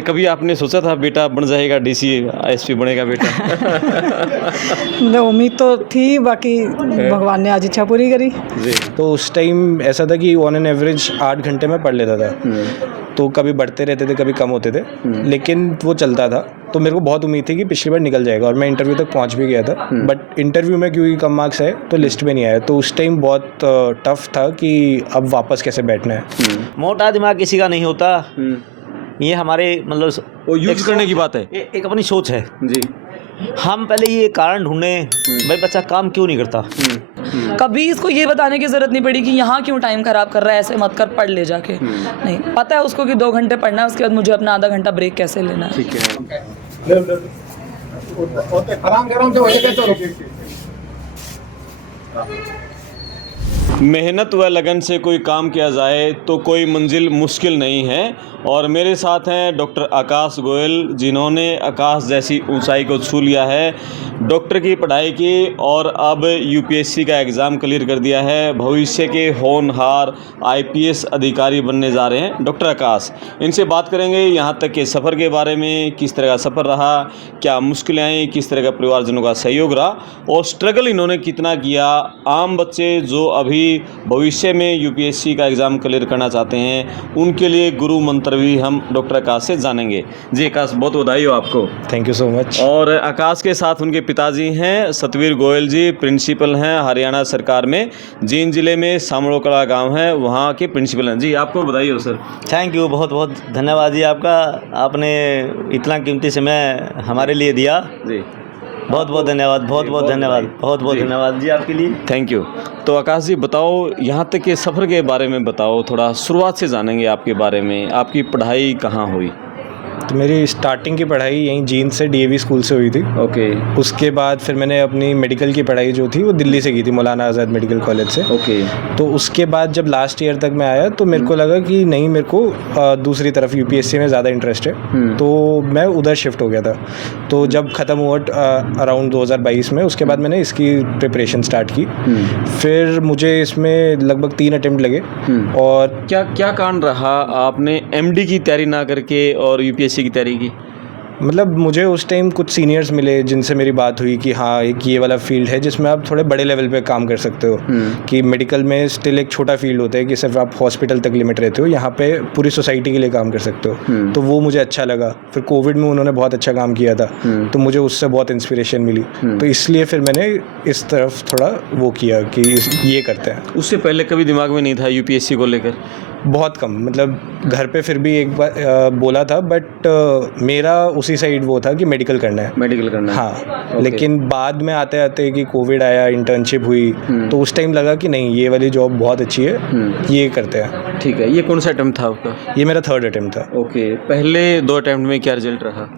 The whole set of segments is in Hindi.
कभी आपने सोचा था बेटा बन जाएगा डीसी एसपी बनेगा बेटा? मतलब उम्मीद तो थी, बाकी भगवान ने आज इच्छा पूरी करी। जी। तो उस टाइम ऐसा था कि ऑन एन एवरेज 8 घंटे में पढ़ लेता था। तो कभी बढ़ते रहते थे, कभी कम होते थे, लेकिन वो चलता था। तो मेरे को बहुत उम्मीद थी कि पिछली बार निकल जाएगा, और मैं इंटरव्यू तक पहुंच भी गया था। बट इंटरव्यू में क्योंकि कम मार्क्स आए तो लिस्ट में नहीं आया। तो उस टाइम बहुत टफ था कि अब वापस कैसे बैठना है। मोटा दिमाग किसी का नहीं होता, ये हमारे मतलब वो यूज करने की बात है। एक अपनी सोच है। जी। हम पहले ये कारण ढूंढे भाई बच्चा काम क्यों नहीं करता। कभी इसको ये बताने की ज़रूरत नहीं पड़ी कि यहाँ क्यों टाइम ख़राब कर रहा है, ऐसे मत कर, पढ़ ले जाके। नहीं, पता है उसको कि 2 घंटे पढ़ना है, उसके बाद मुझे अपना आधा घंटा ब्रेक कैसे लेना है। ठीक है। मेहनत व लगन से कोई काम किया जाए तो कोई मंजिल मुश्किल नहीं है। और मेरे साथ हैं डॉक्टर आकाश गोयल, जिन्होंने आकाश जैसी ऊंचाई को छू लिया है, डॉक्टर की पढ़ाई की और अब यूपीएससी का एग्ज़ाम क्लियर कर दिया है। भविष्य के होनहार आईपीएस अधिकारी बनने जा रहे हैं डॉक्टर आकाश। इनसे बात करेंगे यहाँ तक के सफ़र के बारे में, किस तरह का सफ़र रहा, क्या मुश्किलें आई, किस तरह का परिवारजनों का सहयोग रहा और स्ट्रगल इन्होंने कितना किया। आम बच्चे जो अभी भविष्य में यूपीएससी का एग्ज़ाम क्लियर करना चाहते हैं, उनके लिए गुरु मंत्र भी हम डॉक्टर आकाश से जानेंगे। जी आकाश, बहुत बधाई हो आपको। Thank you so much. और आकाश के साथ उनके पिताजी हैं सतवीर गोयल जी, प्रिंसिपल हैं हरियाणा सरकार में, जींद जिले में सामड़ोकला गांव है, वहाँ के प्रिंसिपल हैं। जी आपको बधाई हो सर। थैंक यू, बहुत बहुत धन्यवाद जी आपका, आपने इतना कीमती समय हमारे लिए दिया। जी बहुत बहुत धन्यवाद, बहुत बहुत धन्यवाद, बहुत बहुत धन्यवाद जी आपके लिए। Thank you. तो आकाश जी बताओ, यहाँ तक के सफ़र के बारे में बताओ, थोड़ा शुरुआत से जानेंगे आपके बारे में। आपकी पढ़ाई कहाँ हुई? तो मेरी स्टार्टिंग की पढ़ाई यहीं जींद से डीएवी स्कूल से हुई थी। ओके। उसके बाद फिर मैंने अपनी मेडिकल की पढ़ाई जो थी वो दिल्ली से की थी, मौलाना आज़ाद मेडिकल कॉलेज से। ओके। तो उसके बाद जब लास्ट ईयर तक मैं आया तो मेरे को लगा कि नहीं, मेरे को दूसरी तरफ यूपीएससी में ज़्यादा इंटरेस्ट है, तो मैं उधर शिफ्ट हो गया था। तो जब ख़त्म हुआ अराउंड 2022 में, उसके बाद मैंने इसकी प्रिपरेशन स्टार्ट की। फिर मुझे इसमें लगभग 3 अटेम्प्ट लगे। और क्या क्या कारण रहा आपने एमडी की तैयारी ना करके और यूपीएससी की तैयारी की? मतलब मुझे उस टाइम कुछ सीनियर्स मिले जिनसे मेरी बात हुई कि हाँ, एक ये वाला फील्ड है जिसमें आप थोड़े बड़े लेवल पे काम कर सकते हो। कि मेडिकल में स्टिल एक छोटा फील्ड होता है कि सिर्फ आप हॉस्पिटल तक लिमिट रहते हो, यहाँ पे पूरी सोसाइटी के लिए काम कर सकते हो। तो वो मुझे अच्छा लगा। फिर कोविड में उन्होंने बहुत अच्छा काम किया था, तो मुझे उससे बहुत इंस्पिरेशन मिली। तो इसलिए फिर मैंने इस तरफ थोड़ा वो किया कि ये करते हैं। उससे पहले कभी दिमाग में नहीं था यूपीएससी को लेकर? बहुत कम, मतलब घर पे फिर भी एक बार बोला था, बट मेरा उसी साइड वो था कि मेडिकल करना है। मेडिकल करना है। हाँ। लेकिन बाद में आते आते कि कोविड आया, इंटर्नशिप हुई, तो उस टाइम लगा कि नहीं, ये वाली जॉब बहुत अच्छी है, ये करते हैं। ठीक है। ये कौन सा अटेम्प्ट था आपका? ये मेरा 3rd अटेम्प्ट था। ओके। पहले 2 अटेम्प्ट में क्या रिजल्ट रहा?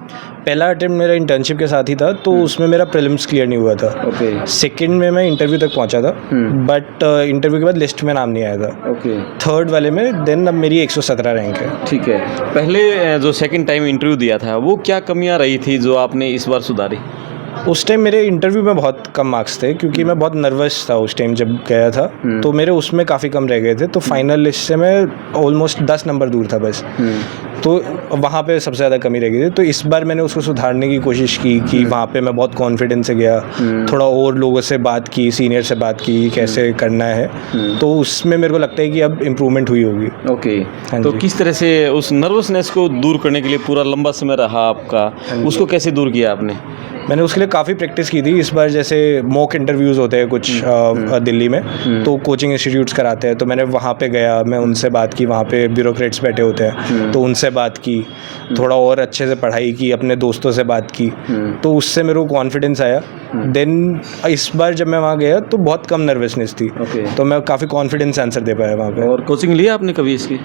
पहला अटेम्प्ट मेरा इंटर्नशिप के साथ ही था, तो उसमें मेरा प्रीलिम्स क्लियर नहीं हुआ था। ओके। सेकंड में मैं इंटरव्यू तक पहुंचा था, बट इंटरव्यू के बाद लिस्ट में नाम नहीं आया था। ओके। थर्ड वाले में देन अब मेरी 117 रैंक है। ठीक है। पहले जो सेकंड टाइम इंटरव्यू दिया था, वो क्या कमियां रही थी जो आपने इस बार सुधारी? उस टाइम मेरे इंटरव्यू में बहुत कम मार्क्स थे, क्योंकि मैं बहुत नर्वस था उस टाइम जब गया था। तो मेरे उसमें काफ़ी कम रह गए थे। तो फाइनल लिस्ट से मैं ऑलमोस्ट 10 नंबर दूर था बस। तो वहाँ पे सबसे ज़्यादा कमी रह गई थी। तो इस बार मैंने उसको सुधारने की कोशिश की कि वहाँ पे मैं बहुत कॉन्फिडेंस से गया, थोड़ा और लोगों से बात की, सीनियर से बात की कैसे करना है। तो उसमें मेरे को लगता है कि अब इम्प्रूवमेंट हुई होगी। ओके। हाँ तो जी। किस तरह से उस नर्वसनेस को दूर करने के लिए पूरा लंबा समय रहा आपका, उसको कैसे दूर किया आपने? मैंने उसके लिए काफ़ी प्रैक्टिस की थी। इस बार जैसे मॉक इंटरव्यूज़ होते हैं कुछ दिल्ली में, तो कोचिंग इंस्टीट्यूट्स कराते हैं, तो मैंने वहाँ पे गया, मैं उनसे बात की। वहाँ पे ब्यूरोक्रेट्स बैठे होते हैं, तो उनसे बात की, थोड़ा और अच्छे से पढ़ाई की, अपने दोस्तों से बात की। तो उससे मेरे को कॉन्फिडेंस आया। देन इस बार जब मैं वहाँ गया तो बहुत कम नर्वसनेस थी। तो मैं काफ़ी कॉन्फिडेंस आंसर दे पाया वहाँ पे। और कोचिंग लिया आपने कभी इसकी?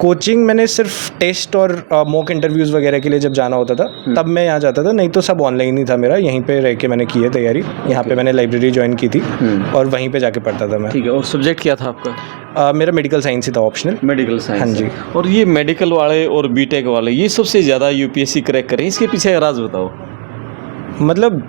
कोचिंग मैंने सिर्फ टेस्ट और मॉक इंटरव्यूज़ वगैरह के लिए जब जाना होता था तब मैं यहाँ जाता था, नहीं तो सब ऑनलाइन ही था मेरा। यहीं पे रह के मैंने की है तैयारी। यहाँ पे मैंने लाइब्रेरी ज्वाइन की थी और वहीं पे जाके पढ़ता था मैं। ठीक है। और सब्जेक्ट क्या था आपका? मेरा मेडिकल साइंस ही था, ऑप्शनल। Medical science. हाँ जी। और ये मेडिकल वाले और बीटेक वाले, ये सबसे ज़्यादा यूपीएससी क्रैक करें, इसके पीछे का राज बताओ। मतलब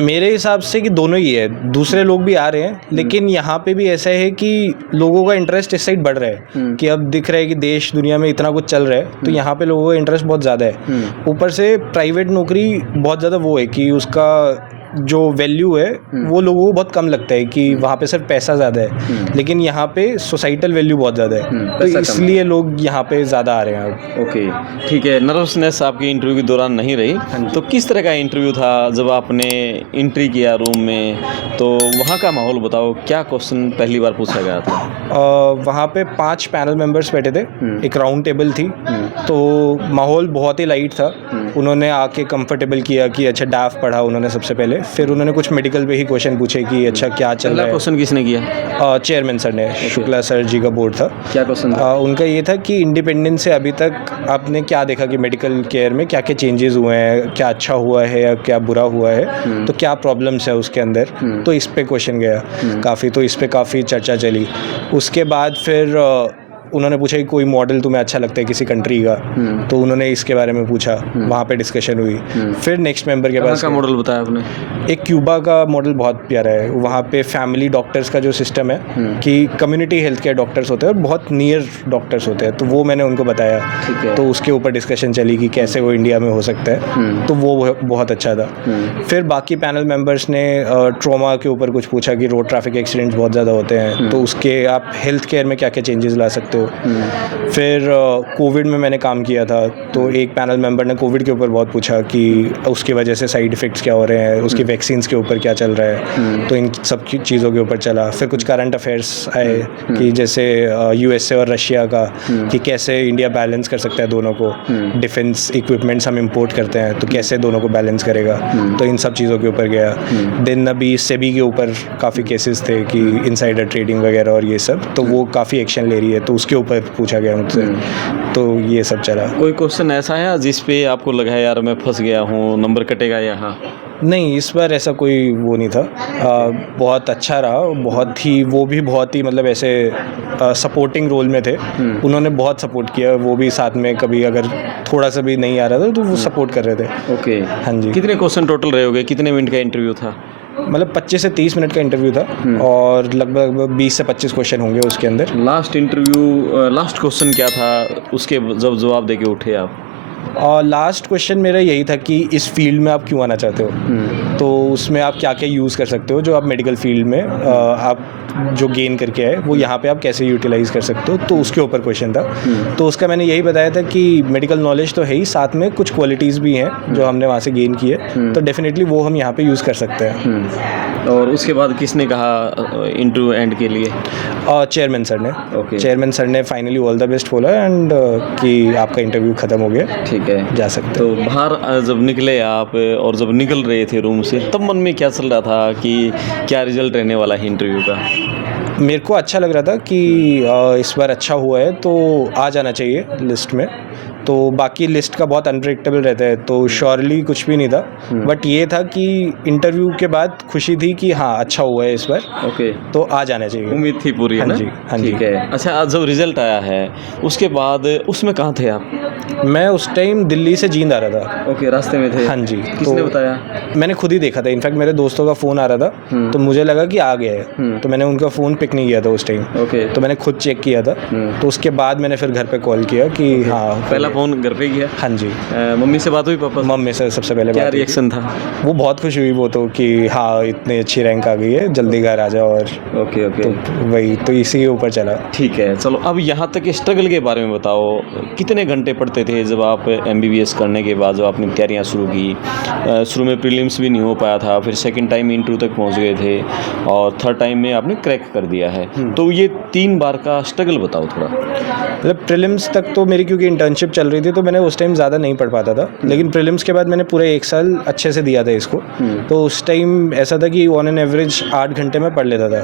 मेरे हिसाब से कि दोनों ही है, दूसरे लोग भी आ रहे हैं, लेकिन यहाँ पे भी ऐसा है कि लोगों का इंटरेस्ट इस साइड बढ़ रहा है कि अब दिख रहा है कि देश दुनिया में इतना कुछ चल रहा है, तो यहाँ पे लोगों का इंटरेस्ट बहुत ज़्यादा है। ऊपर से प्राइवेट नौकरी बहुत ज़्यादा वो है कि उसका जो वैल्यू है वो लोगों को बहुत कम लगता है कि वहाँ पे सिर्फ पैसा ज़्यादा है, लेकिन यहाँ पे सोसाइटल वैल्यू बहुत ज़्यादा है, तो इसलिए लोग यहाँ पे ज़्यादा आ रहे हैं अब। ओके, ठीक है। नर्वसनेस आपकी इंटरव्यू के दौरान नहीं रही, तो किस तरह का इंटरव्यू था जब आपने एंट्री किया रूम में? तो वहाँ का माहौल बताओ, क्या क्वेश्चन पहली बार पूछा गया था? वहाँ पे 5 पैनल मेंबर्स बैठे थे, एक राउंड टेबल थी, तो माहौल बहुत ही लाइट था। उन्होंने आके कंफर्टेबल किया कि अच्छा डाफ पढ़ा उन्होंने सबसे पहले, फिर उन्होंने कुछ मेडिकल पे ही क्वेश्चन पूछे कि अच्छा क्या चल रहा है। क्वेश्चन किसने किया? चेयरमैन सर ने, शुक्ला सर जी का बोर्ड था। क्या क्वेश्चन था? उनका ये था कि इंडिपेंडेंस से अभी तक आपने क्या देखा कि मेडिकल केयर में क्या क्या चेंजेस हुए हैं, क्या अच्छा हुआ है या क्या बुरा हुआ है, तो क्या प्रॉब्लम्स है उसके अंदर, तो इस पे क्वेश्चन गया काफ़ी, तो इस पे काफ़ी चर्चा चली। उसके बाद फिर उन्होंने पूछा कि कोई मॉडल तुम्हें अच्छा लगता है किसी कंट्री का, तो उन्होंने इसके बारे में पूछा, वहाँ पे डिस्कशन हुई। फिर नेक्स्ट मेंबर के पास का मॉडल बताया आपने? एक क्यूबा का मॉडल बहुत प्यारा है, वहाँ पे फैमिली डॉक्टर्स का जो सिस्टम है कि कम्युनिटी हेल्थ केयर डॉक्टर्स होते हैं और बहुत नियर डॉक्टर्स होते हैं, तो वो मैंने उनको बताया, तो उसके ऊपर डिस्कशन चली कि कैसे वो इंडिया में हो सकता है, तो वो बहुत अच्छा था। फिर बाकी पैनल मेंबर्स ने ट्रॉमा के ऊपर कुछ पूछा कि रोड ट्रैफिक एक्सीडेंट्स बहुत ज़्यादा होते हैं, तो उसके आप हेल्थ केयर में क्या क्या चेंजेस ला सकते हो। फिर कोविड में मैंने काम किया था, तो एक पैनल मेंबर ने कोविड के ऊपर बहुत पूछा कि उसकी वजह से साइड इफ़ेक्ट्स क्या हो रहे हैं, उसकी वैक्सीन्स के ऊपर क्या चल रहा है, तो इन सब चीज़ों के ऊपर चला। फिर कुछ करंट अफेयर्स आए कि जैसे यूएसए और रशिया का, कि कैसे इंडिया बैलेंस कर सकता है दोनों को, डिफेंस इक्विपमेंट्स हम इंपोर्ट करते हैं तो कैसे दोनों को बैलेंस करेगा, तो इन सब चीज़ों के ऊपर गया। देन अभी सेबी के ऊपर काफ़ी केसेस थे कि इनसाइडर ट्रेडिंग वगैरह और ये सब, तो वो काफ़ी एक्शन ले रही है, तो उसके ऊपर पूछा गया मुझसे, तो ये सब चला। कोई क्वेश्चन ऐसा है जिस पे आपको लगा है यार मैं फंस गया हूँ, नंबर कटेगा यहाँ? नहीं, इस बार ऐसा कोई वो नहीं था। बहुत अच्छा रहा, बहुत ही मतलब ऐसे सपोर्टिंग रोल में थे, उन्होंने बहुत सपोर्ट किया, वो भी साथ में कभी अगर थोड़ा सा भी नहीं आ रहा था तो वो सपोर्ट कर रहे थे। ओके, हाँ जी। कितने क्वेश्चन टोटल रहे होंगे, कितने मिनट का इंटरव्यू था? मतलब 25 से 30 मिनट का इंटरव्यू था और लगभग 20 से 25 क्वेश्चन होंगे उसके अंदर। लास्ट क्वेश्चन क्या था उसके जब जवाब दे के उठे आप? और लास्ट क्वेश्चन मेरा यही था कि इस फील्ड में आप क्यों आना चाहते हो, तो उसमें आप क्या क्या यूज़ कर सकते हो जो आप मेडिकल फील्ड में आप जो गेन करके आए वो यहाँ पे आप कैसे यूटिलाइज़ कर सकते हो, तो उसके ऊपर क्वेश्चन था। तो उसका मैंने यही बताया था कि मेडिकल नॉलेज तो है ही, साथ में कुछ क्वालिटीज़ भी हैं जो हमने वहाँ से गेन की है, तो डेफिनेटली वो हम यहाँ पे यूज़ कर सकते हैं। और उसके बाद किसने कहा इंटरव्यू एंड के लिए? चेयरमैन सर ने। ओके। चेयरमैन सर ने फाइनली ऑल द बेस्ट बोला एंड कि आपका इंटरव्यू ख़त्म हो गया, ठीक है, जा सकते तो बाहर जब निकले आप और जब निकल रहे थे रूम से, तब मन में क्या चल रहा था कि क्या रिजल्ट रहने वाला है इंटरव्यू का? मेरे को अच्छा लग रहा था कि इस बार अच्छा हुआ है तो आ जाना चाहिए लिस्ट में, तो बाकी लिस्ट का बहुत अनप्रेडिक्टेबल रहता है, तो श्योरली कुछ भी नहीं था, बट ये था कि इंटरव्यू के बाद खुशी थी कि हाँ अच्छा हुआ है इस बार, ओके, तो आ जाना चाहिए। उम्मीद थी पूरी, है ना? हाँ जी। ठीक है। अच्छा, आज जब रिजल्ट आया है उसके बाद उसमें कहाँ थे आप? मैं उस टाइम दिल्ली से जींद आ रहा था। ओके, रास्ते में थे? हाँ जी। किसने बताया? मैंने खुद ही देखा था, इनफैक्ट मेरे दोस्तों का फ़ोन आ रहा था, तो मुझे लगा कि आ गया है, तो मैंने उनका फ़ोन पिक नहीं किया था उस टाइम, ओके, तो मैंने खुद चेक किया था, तो उसके बाद मैंने फिर घर पे कॉल किया कि हाँ। पहला फ़ोन घर पे किया? हाँ जी। मम्मी से बात हुई? पापा? मम्मी से सबसे पहले क्या बात हुई। रिएक्शन था? वो बहुत खुश हुई वो तो कि हाँ इतनी अच्छी रैंक आ गई है, जल्दी घर आ जाओ, और ओके ओके, तो वही तो इसी के ऊपर चला। ठीक है। चलो अब यहाँ तक स्ट्रगल के बारे में बताओ, कितने घंटे पढ़ते थे जब आप MBBS करने के बाद, जब आपने तैयारियाँ शुरू की? शुरू में प्रीलिम्स भी नहीं हो पाया था, फिर सेकंड टाइम इंटरव्यू तक पहुँच गए थे और थर्ड टाइम में आपने क्रैक कर दिया है, तो ये 3 बार का स्ट्रगल बताओ थोड़ा। मतलब प्रीलिम्स तक तो मेरी क्योंकि इंटर्नशिप चल रही थी तो मैंने उस टाइम ज़्यादा नहीं पढ़ पाता था, लेकिन प्रीलिम्स के बाद मैंने पूरा 1 साल अच्छे से दिया था इसको, तो उस टाइम ऐसा था कि ऑन एन एवरेज 8 घंटे में पढ़ लेता था,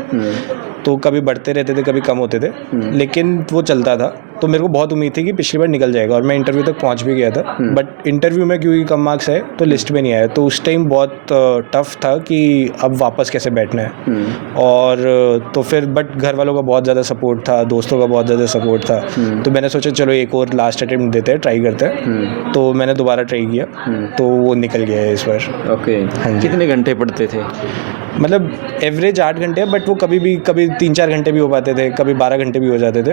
तो कभी बढ़ते रहते थे, कभी कम होते थे, लेकिन वो चलता था। तो मेरे को बहुत उम्मीद थी कि पिछली बार निकल जाएगा और मैं इंटरव्यू तक पहुंच भी गया था। बट इंटरव्यू में क्योंकि कम मार्क्स आए तो लिस्ट में नहीं आया, तो उस टाइम बहुत टफ था कि अब वापस कैसे बैठना है। और तो फिर बट घर वालों का बहुत ज़्यादा सपोर्ट था, दोस्तों का बहुत ज़्यादा सपोर्ट था, तो मैंने सोचा चलो एक और लास्ट अटेम्प्ट देते हैं, ट्राई करते हैं। तो मैंने दोबारा ट्राई किया, तो वो निकल गया है इस बार। ओके, कितने घंटे पढ़ते थे? मतलब एवरेज 8 घंटे है, बट वो कभी 3-4 घंटे भी हो पाते थे, कभी 12 घंटे भी हो जाते थे।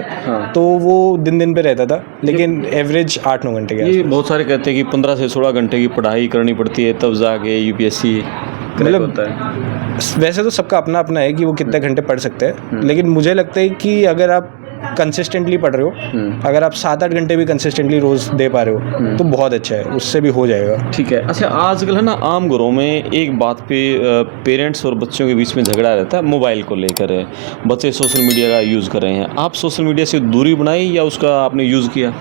तो वो दिन पे रहता था, लेकिन एवरेज 8-9 घंटे का। ये बहुत सारे कहते हैं कि 15 से 16 घंटे की पढ़ाई करनी पड़ती है तब जाके यूपीएससी मतलब होता है। वैसे तो सबका अपना अपना है कि वो कितने घंटे पढ़ सकते हैं, लेकिन मुझे लगता है कि अगर आप कंसिस्टेंटली पढ़ रहे हो, अगर आप 7-8 घंटे भी कंसिस्टेंटली रोज़ दे पा रहे हो तो बहुत अच्छा है, उससे भी हो जाएगा। ठीक है। अच्छा, आजकल है ना आम घरों में एक बात पे पेरेंट्स और बच्चों के बीच में झगड़ा रहता है, मोबाइल को लेकर है। बच्चे सोशल मीडिया का यूज़ कर रहे हैं, आप सोशल मीडिया से दूरी बनाई या उसका आपने यूज़ किया?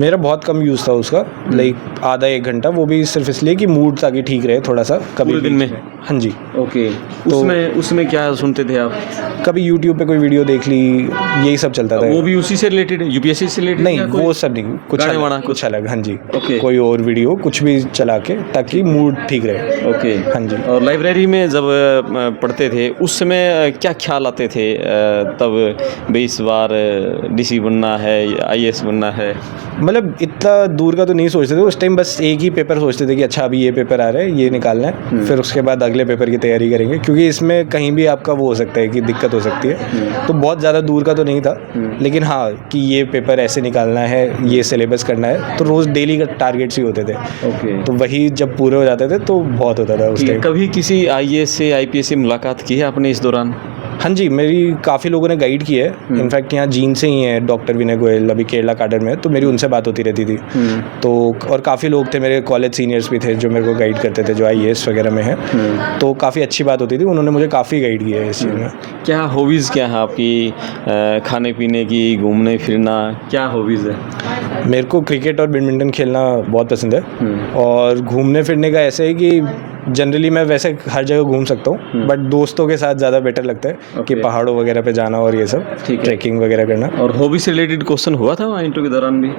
मेरा बहुत कम यूज़ था उसका, लाइक आधा 1 घंटा, वो भी सिर्फ इसलिए कि मूड ताकि ठीक रहे थोड़ा सा कभी पूरे दिन में। हाँ जी। ओके, तो उसमें क्या सुनते थे आप? कभी यूट्यूब पे कोई वीडियो देख ली, यही सब चलता था। वो भी उसी से रिलेटेड है, यूपीएससी से रिलेटेड? नहीं, वो सब नहीं, कुछ अलग। हाँ जी, ओके। कोई और वीडियो कुछ भी चला के ताकि मूड ठीक रहे। ओके, हाँ जी। और लाइब्रेरी में जब पढ़ते थे उस समय क्या ख्याल आते थे तब भाई इस बार डीसी बनना है, आईएएस बनना है? मतलब इतना दूर का तो नहीं सोचते थे उस टाइम, बस एक ही पेपर सोचते थे कि अच्छा अभी ये पेपर आ रहा है, ये निकालना है, फिर उसके बाद अगले पेपर की तैयारी करेंगे, क्योंकि इसमें कहीं भी आपका वो हो सकता है कि दिक्कत हो सकती है। तो बहुत ज़्यादा दूर का तो नहीं था, लेकिन हाँ कि ये पेपर ऐसे निकालना है, ये सिलेबस करना है, तो रोज़ डेली का टारगेट्स ही होते थे। ओके, तो वही जब पूरे हो जाते थे तो बहुत होता था उस टाइम। कभी किसी आईएएस से आईपीएस से मुलाकात की है आपने इस दौरान? हाँ जी, मेरी काफ़ी लोगों ने गाइड की है। इनफैक्ट यहाँ जीन से ही हैं डॉक्टर विनय गोयल, अभी केरला काडर में, तो मेरी उनसे बात होती रहती थी। तो और काफ़ी लोग थे, मेरे कॉलेज सीनियर्स भी थे जो मेरे को गाइड करते थे, जो आईएएस वगैरह में हैं। तो काफ़ी अच्छी बात होती थी, उन्होंने मुझे काफ़ी गाइड किया है इस चीज़ में। क्या हॉबीज़ क्या है आपकी? खाने पीने की, घूमने फिरना, क्या हॉबीज़ है? मेरे को क्रिकेट और बैडमिंटन खेलना बहुत पसंद है, और घूमने फिरने का ऐसे है कि जनरली मैं वैसे हर जगह घूम सकता हूँ, बट दोस्तों के साथ ज़्यादा बेटर लगता है कि पहाड़ों वगैरह पे जाना और ये सब ट्रैकिंग वगैरह करना। और हॉबी से रिलेटेड क्वेश्चन हुआ था वहाँ इंटरव्यू के दौरान भी?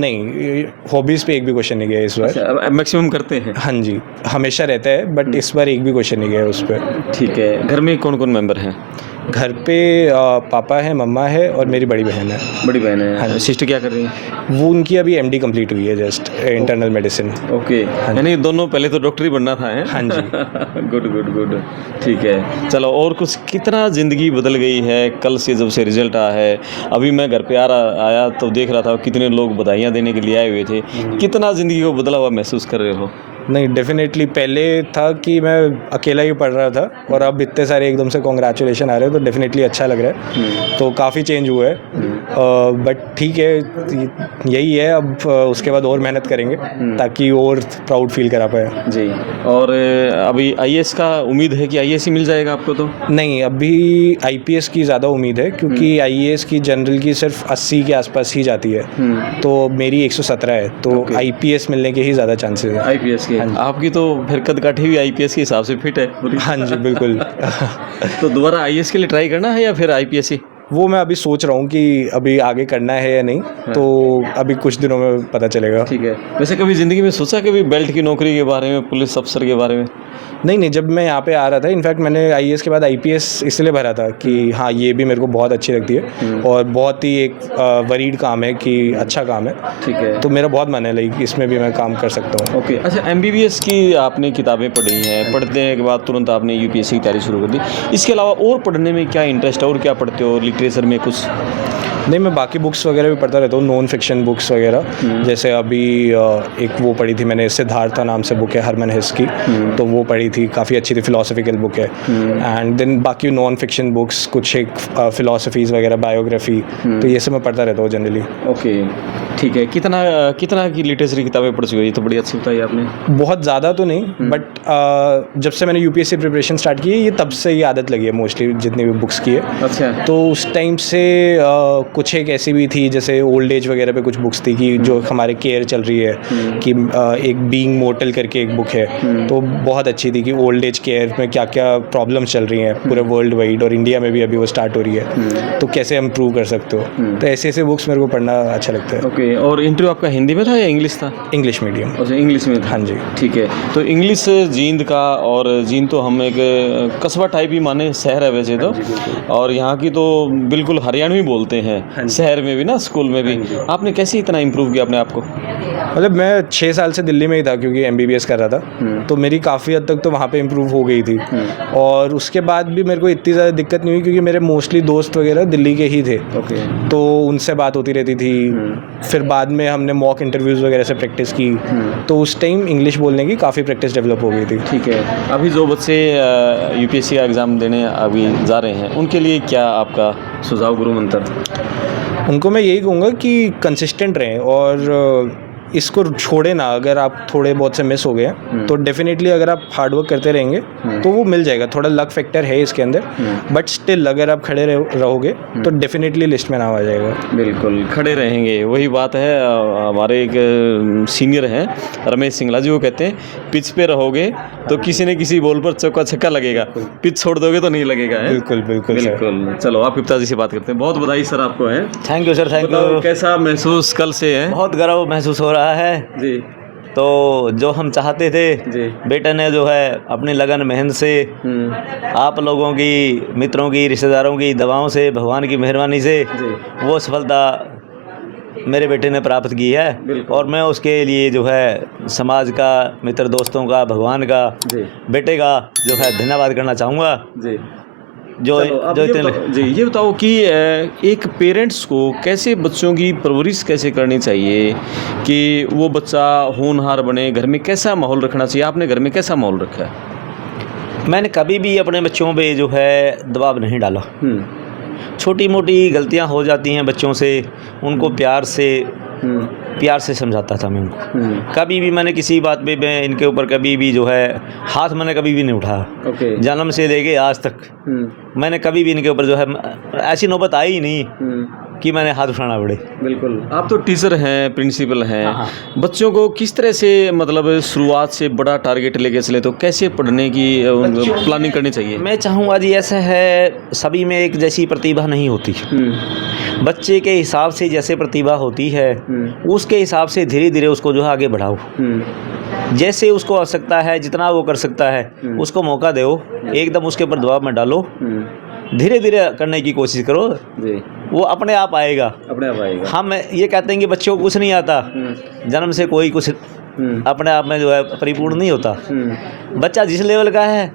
नहीं, हॉबीज़ पे एक भी क्वेश्चन नहीं गया इस बार। मैक्सिमम करते हैं? हाँ जी, हमेशा रहता है, बट इस बार एक भी क्वेश्चन नहीं गया उस पर। ठीक है। घर में कौन कौन मेंबर हैं? घर पे पापा है, मम्मा है और मेरी बड़ी बहन है। बड़ी बहन है? हाँ। सिस्टर क्या कर रही है? वो उनकी अभी एमडी कंप्लीट हुई है, जस्ट इंटरनल मेडिसिन। ओके, यानी दोनों पहले तो डॉक्टर ही बनना था है? हाँ जी। गुड गुड गुड, ठीक है। चलो, और कुछ कितना ज़िंदगी बदल गई है कल से जब से रिजल्ट आया है? अभी मैं घर पे आया तो देख रहा था कितने लोग बधाइयाँ देने के लिए आए हुए थे। कितना ज़िंदगी को बदला हुआ महसूस कर रहे हो? नहीं, डेफिनेटली पहले था कि मैं अकेला ही पढ़ रहा था, और अब इतने सारे एकदम से कॉन्ग्रेचुलेशन आ रहे हैं, तो डेफिनेटली अच्छा लग रहा है। तो काफ़ी चेंज हुआ है, बट ठीक है, यही है। अब उसके बाद और मेहनत करेंगे ताकि और प्राउड फील करा पाए जी। और अभी आईएएस का उम्मीद है कि आईएएस ही मिल जाएगा आपको? तो नहीं, अभी आईपीएस की ज़्यादा उम्मीद है, क्योंकि आईएएस की जनरल की सिर्फ 80 के आसपास ही जाती है, तो मेरी 117 है, तो आईपीएस मिलने के ही ज़्यादा चांसेस हैं। आईपीएस के? आपकी तो फिर कदकाठी भी आईपीएस के हिसाब से फिट है पूरी। हाँ जी, बिल्कुल। तो दोबारा आईएएस के लिए ट्राई करना है या फिर आईपीएस ही? वो मैं अभी सोच रहा हूँ कि अभी आगे करना है या नहीं, तो अभी कुछ दिनों में पता चलेगा। ठीक है। वैसे कभी ज़िंदगी में सोचा कभी बेल्ट की नौकरी के बारे में, पुलिस अफसर के बारे में? नहीं, जब मैं यहाँ पे आ रहा था, इनफैक्ट मैंने आईएएस के बाद आईपीएस इसलिए भरा था कि हाँ, ये भी मेरे को बहुत अच्छी लगती है, और बहुत ही एक वरीड काम है कि अच्छा काम है। ठीक है। तो मेरा बहुत मन है, लाइक इसमें भी मैं काम कर सकता हूँ। ओके। अच्छा, एमबीबीएस की आपने किताबें पढ़ी हैं, पढ़ने के बाद तुरंत आपने यूपीएससी की तैयारी शुरू कर दी। इसके अलावा और पढ़ने में क्या इंटरेस्ट है और क्या पढ़ते हो? लिटरेचर में कुछ? नहीं, मैं बाकी बुक्स वगैरह भी पढ़ता रहता हूँ, नॉन फिक्शन बुक्स वगैरह। जैसे अभी एक वो पढ़ी थी मैंने, सिद्धार्थ नाम से बुक है हरमन हेस की, तो वो पढ़ी थी, काफ़ी अच्छी थी, फिलोसफिकल बुक है। एंड देन बाकी नॉन फिक्शन बुक्स, कुछ एक फिलोसफीज़ वगैरह, बायोग्राफी, तो ये सब मैं पढ़ता रहता हूँ जनरली। ओके, ठीक है। कितना की लिटरेचर की किताबें पढ़ चुकी है? तो बड़ी अच्छी बताई आपने। बहुत ज़्यादा तो नहीं, बट जब से मैंने यूपीएससी प्रिपरेशन स्टार्ट की है, ये तब से ये आदत लगी है मोस्टली जितनी भी बुक्स की है। अच्छा। तो उस टाइम से कुछ एक ऐसी भी थी जैसे ओल्ड एज वगैरह पे कुछ बुक्स थी कि जो हमारे केयर चल रही है कि एक बीइंग मोर्टल करके एक बुक है, तो बहुत अच्छी थी कि ओल्ड एज केयर में क्या क्या प्रॉब्लम्स चल रही हैं पूरे वर्ल्ड वाइड, और इंडिया में भी अभी वो स्टार्ट हो रही है, तो कैसे हम प्रूव कर सकते हो। तो ऐसे ऐसे बुक्स मेरे को पढ़ना अच्छा लगता है। ओके, और इंटरव्यू आपका हिंदी में था या इंग्लिश था? English medium. अच्छा, इंग्लिश में था। हाँ जी। ठीक है, तो इंग्लिश जींद का, और जींद तो हम एक कस्बा टाइप ही माने, शहर है वैसे तो, और यहाँ की तो बिल्कुल हरियाणवी बोलते हैं शहर में भी ना, स्कूल में भी। आपने कैसे इतना इम्प्रूव किया अपने आप को? मतलब मैं 6 साल से दिल्ली में ही था क्योंकि MBBS कर रहा था, तो मेरी काफ़ी हद तक तो वहाँ पे इम्प्रूव हो गई थी, और उसके बाद भी मेरे को इतनी ज़्यादा दिक्कत नहीं हुई क्योंकि मेरे मोस्टली दोस्त वगैरह दिल्ली के ही थे। ओके। तो उनसे बात होती रहती थी। फिर बाद में हमने मॉक इंटरव्यूज़ वगैरह से प्रैक्टिस की, तो उस टाइम इंग्लिश बोलने की काफ़ी प्रैक्टिस डेवलप हो गई थी। ठीक है, अभी जो बच्चे UPSC का एग्ज़ाम देने अभी जा रहे हैं, उनके लिए क्या आपका सुझाव, गुरु मंत्र? उनको मैं यही कहूँगा कि कंसिस्टेंट रहें और इसको छोड़े ना। अगर आप थोड़े बहुत से मिस हो गए तो डेफिनेटली अगर आप हार्ड वर्क करते रहेंगे तो वो मिल जाएगा। थोड़ा लक फैक्टर है इसके अंदर, बट स्टिल अगर आप खड़े रहोगे तो डेफिनेटली लिस्ट में नाम आ जाएगा। बिल्कुल खड़े रहेंगे, वही बात है। हमारे एक सीनियर हैं रमेश सिंगला जी, वो कहते हैं पिच पे रहोगे तो किसी न किसी बॉल पर चौका छक्का लगेगा, पिच छोड़ दोगे तो नहीं लगेगा। है बिल्कुल बिल्कुल बिल्कुल। चलो, आपके पिताजी से बात करते हैं। बहुत बधाई सर आपको है। Thank you sir, thank you. कैसा महसूस कल से है? बहुत गर्व महसूस हो रहा है जी। तो जो हम चाहते थे जी। बेटे ने जो है अपनी लगन मेहनत से, आप लोगों की, मित्रों की, रिश्तेदारों की दवाओं से, भगवान की मेहरबानी से वो सफलता मेरे बेटे ने प्राप्त की है, और मैं उसके लिए जो है समाज का, मित्र दोस्तों का, भगवान का, बेटे का जो है धन्यवाद करना चाहूँगा। जी। जो ये बताओ कि एक पेरेंट्स को कैसे बच्चों की परवरिश कैसे करनी चाहिए कि वो बच्चा होनहार बने, घर में कैसा माहौल रखना चाहिए? आपने घर में कैसा माहौल रखा है? मैंने कभी भी अपने बच्चों पे जो है दबाव नहीं डाला। छोटी मोटी गलतियां हो जाती हैं बच्चों से, उनको प्यार से समझाता था मैं उनको। कभी भी मैंने किसी बात पे मैं इनके ऊपर कभी भी जो है हाथ मैंने कभी भी नहीं उठाया। जन्म से लेके आज तक मैंने कभी भी इनके ऊपर जो है ऐसी नौबत आई ही नहीं कि मैंने हाथ उठाना पड़े। बिल्कुल। आप तो टीचर हैं, प्रिंसिपल हैं, बच्चों को किस तरह से मतलब शुरुआत से बड़ा टारगेट लेके चले तो कैसे पढ़ने की प्लानिंग करनी चाहिए? मैं चाहूँगा जी, ऐसा है सभी में एक जैसी प्रतिभा नहीं होती। बच्चे के हिसाब से जैसे प्रतिभा होती है उसके हिसाब से धीरे धीरे उसको जो है आगे बढ़ाओ। जैसे उसको आवश्यकता है, जितना वो कर सकता है उसको मौका दो, एकदम उसके ऊपर दबाव में डालो, धीरे धीरे करने की कोशिश करो, वो अपने आप आएगा। हम ये कहते हैं कि बच्चों को कुछ नहीं आता, जन्म से कोई कुछ अपने आप में जो है परिपूर्ण नहीं होता। बच्चा जिस लेवल का है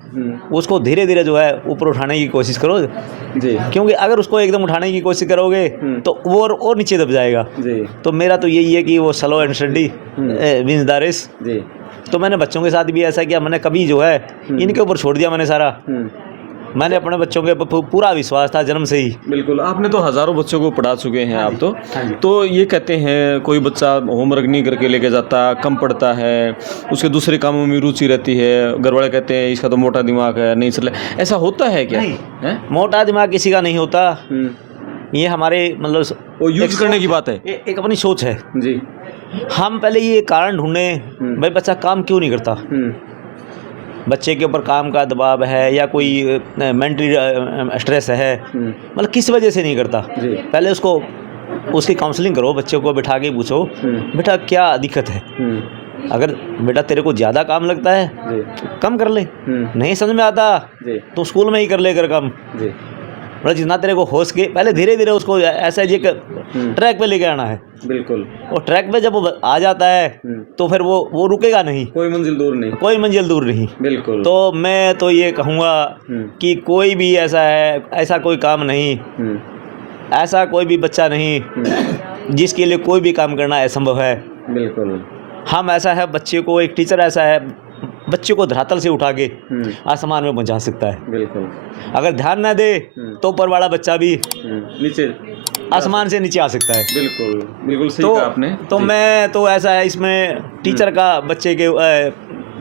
उसको धीरे धीरे जो है ऊपर उठाने की कोशिश करो जी, क्योंकि अगर उसको एकदम उठाने की कोशिश करोगे तो वो और नीचे दब जाएगा जी। तो मेरा तो यही है कि वो slow and study wins the race जी। तो मैंने बच्चों के साथ भी ऐसा किया, मैंने कभी जो है इनके ऊपर छोड़ दिया मैंने सारा। मैंने अपने बच्चों के पूरा विश्वास था जन्म से ही। बिल्कुल, आपने तो हज़ारों बच्चों को पढ़ा चुके हैं आप तो ये कहते हैं कोई बच्चा होमवर्क नहीं करके लेके जाता, कम पढ़ता है, उसके दूसरे कामों में रुचि रहती है, घर वाले कहते हैं इसका तो मोटा दिमाग है, नहीं चले, ऐसा होता है क्या? नहीं, मोटा दिमाग किसी का नहीं होता, ये हमारे मतलब वो यूज करने की बात है, एक अपनी सोच है जी। हम पहले ये कारण ढूंढे भाई बच्चा काम क्यों नहीं करता। बच्चे के ऊपर काम का दबाव है या कोई मेंटली स्ट्रेस है, मतलब किस वजह से नहीं करता। पहले उसकी काउंसलिंग करो, बच्चे को बिठा के पूछो बेटा क्या दिक्कत है। अगर बेटा तेरे को ज़्यादा काम लगता है कम कर ले, नहीं समझ में आता तो स्कूल में ही कर ले कर कम, मतलब जितना तेरे को हो सके पहले धीरे धीरे उसको ऐसा एक ट्रैक पे लेके आना है। बिल्कुल। और ट्रैक पे जब वो आ जाता है तो फिर वो रुकेगा नहीं, कोई मंजिल दूर नहीं। बिल्कुल। तो मैं तो ये कहूँगा कि कोई भी ऐसा कोई काम नहीं, ऐसा कोई भी बच्चा नहीं जिसके लिए कोई भी काम करना असंभव है। बिल्कुल। हम ऐसा है, बच्चे को एक टीचर ऐसा है बच्चे को धरातल से उठा के आसमान में पहुंचा सकता है। बिल्कुल। अगर ध्यान ना दे तो ऊपर वाला बच्चा भी नीचे आसमान से नीचे आ सकता है। बिल्कुल सही कहा आपने। तो मैं तो ऐसा है इसमें टीचर का बच्चे के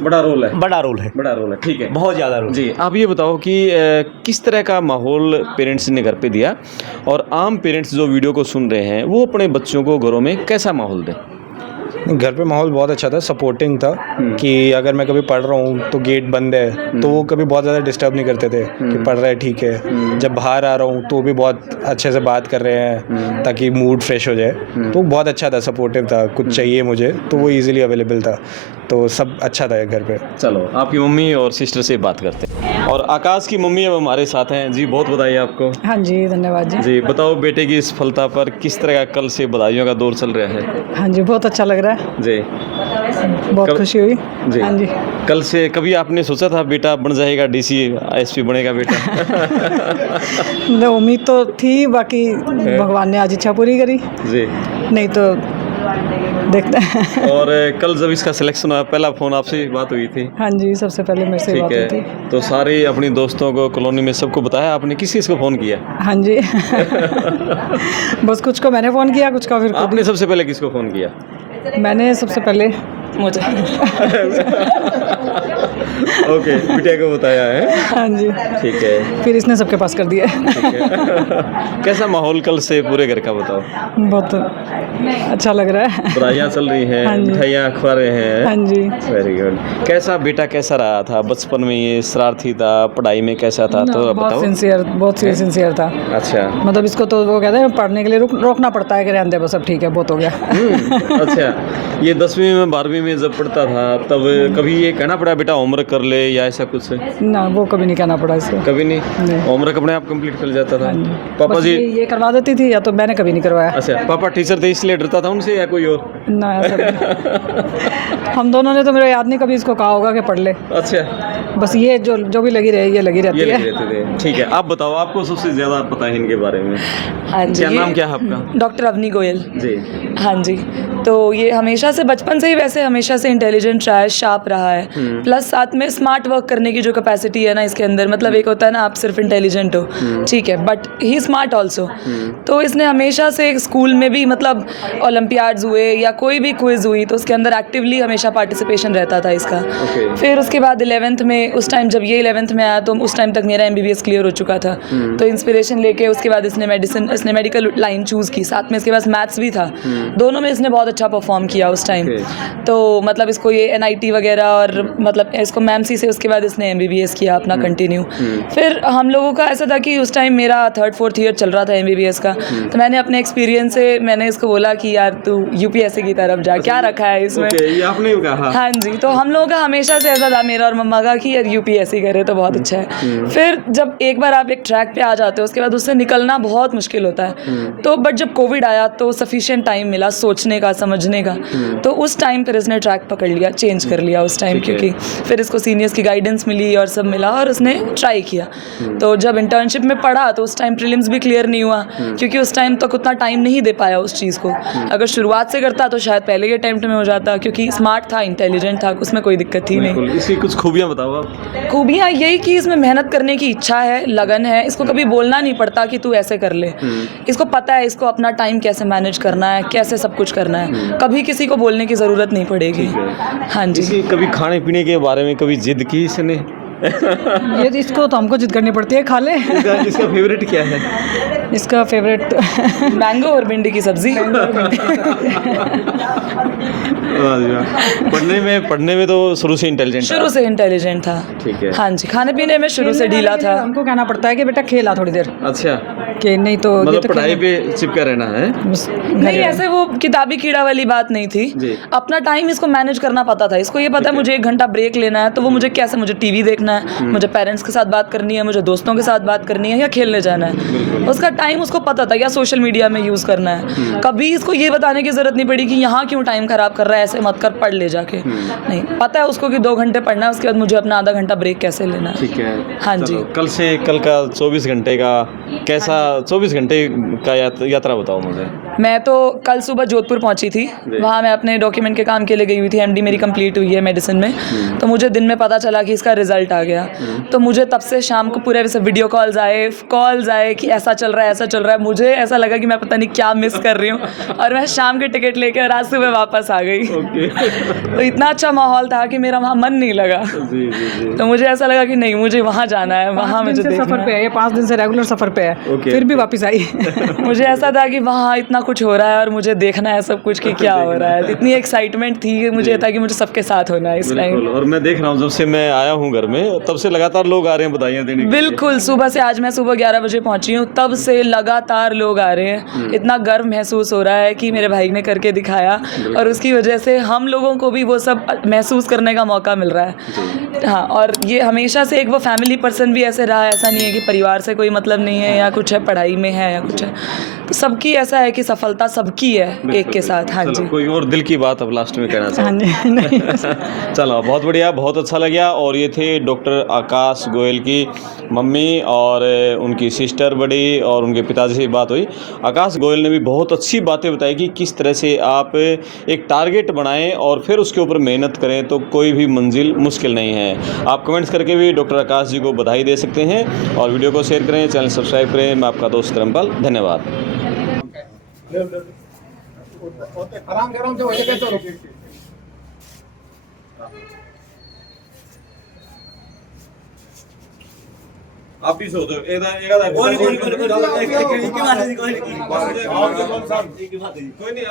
बड़ा रोल है, बड़ा रोल है, बड़ा रोल है, ठीक है। बहुत ज़्यादा रोल। जी, आप ये बताओ कि किस तरह का माहौल पेरेंट्स ने घर पे दिया, और आम पेरेंट्स जो वीडियो को सुन रहे हैं वो अपने बच्चों को घरों में कैसा माहौल दें? घर पे माहौल बहुत अच्छा था, सपोर्टिंग था कि अगर मैं कभी पढ़ रहा हूँ तो गेट बंद है तो वो कभी बहुत ज़्यादा डिस्टर्ब नहीं करते थे कि पढ़ रहा है ठीक है। जब बाहर आ रहा हूँ तो भी बहुत अच्छे से बात कर रहे हैं ताकि मूड फ्रेश हो जाए। तो बहुत अच्छा था, सपोर्टिव था, कुछ चाहिए मुझे तो वो इजीली अवेलेबल था, तो सब अच्छा था घर पे। चलो आपकी मम्मी और सिस्टर से बात करते हैं, और आकाश की मम्मी अब हमारे साथ हैं। जी, बहुत बधाई आपको। हाँ जी, धन्यवाद जी। जी, बताओ बेटे की इस सफलता पर किस तरह का कल से बधाइयों का दौर चल रहा है? हाँ जी, बहुत अच्छा लग रहा है, जी, बहुत खुशी हुई। जी, हाँ जी। कल से कभी आपने सोचा था बेटा बन जाएगा डीसी एसपी बनेगा बेटा? उम्मीद तो थी, बाकी भगवान ने आज इच्छा पूरी करी, जी, नहीं तो देखते हैं। और कल जब इसका सिलेक्शन हुआ पहला फ़ोन आपसे ही बात हुई थी? हाँ जी, सबसे पहले मेरे से ठीक बात हुई थी। है, तो सारे अपनी दोस्तों को कॉलोनी में सबको बताया आपने? किस किस को फ़ोन किया? हाँ जी। बस कुछ को मैंने फ़ोन किया, कुछ का फिर खुद आपने सबसे पहले किसको फ़ोन किया? ही। मैंने सबसे पहले मुझे। ओके, बिटिया को बताया है, हाँ जी, ठीक है, फिर इसने सबके पास कर दिया। ठीक है। कैसा माहौल कल से पूरे घर का बताओ? बहुत अच्छा लग रहा है। बधाइयाँ चल रही हैं, हाँ जी। मिठाइयाँ खवा रहे हैं। हाँ जी। Very good. कैसा बेटा कैसा रहा था बचपन में? ये शरारती था, पढ़ाई में कैसा था, तो बताओ। बहुत सिंसियर था। अच्छा, मतलब इसको तो वो कहते हैं पढ़ने के लिए रोकना पड़ता है कि रहने दे बस, अब ठीक है, बहुत हो गया। अच्छा, ये 10वीं में 12वीं में जब पढ़ता था तब कभी ये कहना पड़ा बेटा होमवर्क कर ले या ऐसा कुछ? ना, वो कभी नहीं कहना पड़ा इसको। कभी नहीं, होमवर्क अपने आप कंप्लीट कर जाता था? पापा बस जी, ये करवा देती थी, या तो मैंने कभी नहीं करवाया। अच्छा, पापा टीचर थे इसलिए डरता था उनसे या कोई और? ना, ऐसा नहीं। हम दोनों ने तो, मेरा याद नहीं कभी इसको कहा होगा कि पढ़ ले। अच्छा, बस ये जो भी लगी रहे, ये लगी रहती ये है। लगे रहते थे, ठीक है। आप बताओ, आपको सबसे ज़्यादा पता है इनके बारे में? हाँ जी। क्या नाम क्या है आपका? डॉक्टर अवनी गोयल। जी, हाँ जी, तो ये हमेशा से, बचपन से ही वैसे हमेशा से इंटेलिजेंट रहा है, शार्प रहा है, प्लस साथ में स्मार्ट वर्क करने की जो कैपेसिटी है ना इसके अंदर, मतलब एक होता है ना आप सिर्फ इंटेलिजेंट हो, ठीक है, बट ही स्मार्ट ऑल्सो। तो इसने हमेशा से स्कूल में भी, मतलब ओलंपियाड्स हुए या कोई भी क्विज हुई तो उसके अंदर एक्टिवली हमेशा पार्टिसिपेशन रहता था इसका। ओके। फिर उसके बाद 11th में, उस टाइम जब ये 11th में आया तो उस टाइम तक मेरा MBBS क्लियर हो चुका था, तो इंस्पिरेशन लेके उसके बाद इसने मेडिकल लाइन चूज़ की, साथ में इसके पास मैथ्स भी था, दोनों में इसने बहुत अच्छा परफॉर्म किया उस टाइम। तो मतलब इसको ये NIT वगैरह, और मतलब इसको मैमसी से उसके बाद इसने MBBS किया अपना कंटिन्यू। फिर हम लोगों का ऐसा था कि उस टाइम मेरा 3rd 4th ईयर चल रहा था MBBS का, तो मैंने अपने एक्सपीरियंस से मैंने इसको बोला कि यार तू UPSC की तरफ जा, क्या रखा है इसमें। ओके, ये आपने कहा? हाँ जी, तो हम लोगों का हमेशा से ऐसा था, मेरा और मम्मा का, कि यार UPSC करे तो बहुत अच्छा है। फिर जब एक बार आप एक ट्रैक पे आ जाते हो उसके बाद उससे निकलना बहुत मुश्किल होता है। तो बट जब कोविड आया तो सफिशिएंट टाइम मिला सोचने का, समझने का, तो उस टाइम फिर इसने ट्रैक पकड़ लिया, चेंज कर लिया उस टाइम, क्योंकि फिर इसको सीनियर्स की गाइडेंस मिली और सब मिला और उसने ट्राई किया। तो जब इंटर्नशिप में पढ़ा तो उस टाइम प्रीलिम्स भी क्लियर नहीं हुआ, क्योंकि उस टाइम तक उतना टाइम नहीं दे पाया उस चीज़ को। अगर शुरुआत से करता तो शायद पहले के अटेम्प्ट में हो जाता, क्योंकि स्मार्ट था, इंटेलिजेंट था, उसमें कोई दिक्कत थी नहीं। बिल्कुल। इसकी कुछ खूबियाँ बताओ आप। खूबियाँ यही कि इसमें मेहनत करने की इच्छा है, लगन है, इसको कभी बोलना नहीं पड़ता कि तू ऐसे कर ले, इसको पता है इसको अपना टाइम कैसे मैनेज करना है, कैसे सब कुछ करना है, कभी किसी को बोलने की ज़रूरत नहीं पड़ेगी। हाँ जी। इसकी कभी खाने पीने के बारे में कभी जिद की इसने? ये इसको तो हमको जिद करनी पड़ती है, खा ले। इसका फेवरेट क्या है? इसका फेवरेट मैंगो और भिंडी की सब्जी। पढ़ने में तो शुरू से इंटेलिजेंट शुरू से इंटेलिजेंट था। ठीक है। हाँ जी, खाने पीने में शुरू से ढीला था। हमको कहना पड़ता है कि बेटा खेला थोड़ी देर, अच्छा, कि नहीं तो ये मतलब तो पढ़ाई पे चिपका रहना है? नहीं, ऐसे वो किताबी कीड़ा वाली बात नहीं थी। जी। अपना टाइम इसको मैनेज करना पता था, इसको ये पता है मुझे 1 घंटा ब्रेक लेना है, तो वो मुझे कैसे, मुझे टीवी देखना है, मुझे पेरेंट्स के साथ बात करनी है, मुझे दोस्तों के साथ बात करनी है, या खेलने जाना है, उसका टाइम उसको पता था, या सोशल मीडिया में यूज़ करना है। कभी इसको ये बताने की ज़रूरत नहीं पड़ी कि यहाँ क्यों टाइम ख़राब कर रहा है, ऐसे मत कर, पढ़ ले जाके। नहीं, पता है उसको कि 2 घंटे पढ़ना है, उसके बाद मुझे अपना आधा घंटा ब्रेक कैसे लेना है। ठीक है। हाँ जी। चलो, कल का 24 घंटे का कैसा, 24 घंटे का यात्रा बताओ मुझे। मैं तो कल सुबह जोधपुर पहुंची थी, वहाँ मैं अपने डॉक्यूमेंट के काम के लिए गई हुई थी। एमडी मेरी कंप्लीट हुई है मेडिसिन में, तो मुझे दिन में पता चला कि इसका रिजल्ट आ गया। तो मुझे तब से शाम को पूरे वैसे वीडियो कॉल्स आए कि ऐसा चल रहा है, ऐसा चल रहा है। मुझे ऐसा लगा कि मैं पता नहीं क्या मिस कर रही हूँ, और मैं शाम के टिकट लेकर आज सुबह वापस आ गई। तो इतना अच्छा माहौल था कि मेरा वहाँ मन नहीं लगा। तो मुझे ऐसा लगा कि नहीं, मुझे वहाँ जाना है, वहाँ मुझे सफर पे है, ये 5 दिन से रेगुलर सफर पे है, फिर भी वापस आई। मुझे ऐसा था कि वहाँ इतना कुछ हो रहा है और मुझे देखना है सब कुछ कि क्या हो रहा है। इतनी एक्साइटमेंट थी, मुझे था कि मुझे सबके साथ होना है इस टाइम। और मैं देख रहा हूँ जब से मैं आया हूँ घर में, तब से लगातार लोग आ रहे हैं बधाइयाँ देने के लिए। बिल्कुल, सुबह से, आज मैं सुबह 11 बजे पहुंची हूँ, तब से लगातार लोग आ रहे हैं। इतना गर्व महसूस हो रहा है कि मेरे भाई ने करके दिखाया, और उसकी वजह से हम लोगों को भी वो सब महसूस करने का मौका मिल रहा है। हाँ, और ये हमेशा से एक वो फैमिली पर्सन भी ऐसे रहा है। ऐसा नहीं है कि परिवार से कोई मतलब नहीं है या कुछ है, पढ़ाई में है या कुछ है, तो सबकी ऐसा है कि सफलता सबकी है एक के साथ। हाँ जी, कोई और दिल की बात अब लास्ट में कहना चाहते हैं? हाँ जी, नहीं। चलो, बहुत बढ़िया, बहुत अच्छा लगा। और ये थे डॉक्टर आकाश गोयल की मम्मी और उनकी सिस्टर बड़ी, और उनके पिताजी से बात हुई। आकाश गोयल ने भी बहुत अच्छी बातें बताई कि किस तरह से आप एक टारगेट बनाएं और फिर उसके ऊपर मेहनत करें तो कोई भी मंजिल मुश्किल नहीं है। आप कमेंट्स करके भी डॉक्टर आकाश जी को बधाई दे सकते हैं, और वीडियो को शेयर करें, चैनल सब्सक्राइब करें। मैं आपका दोस्त करमपाल, धन्यवाद। आराम से हो जाए चलो। आप ही सो दो, कोई नहीं,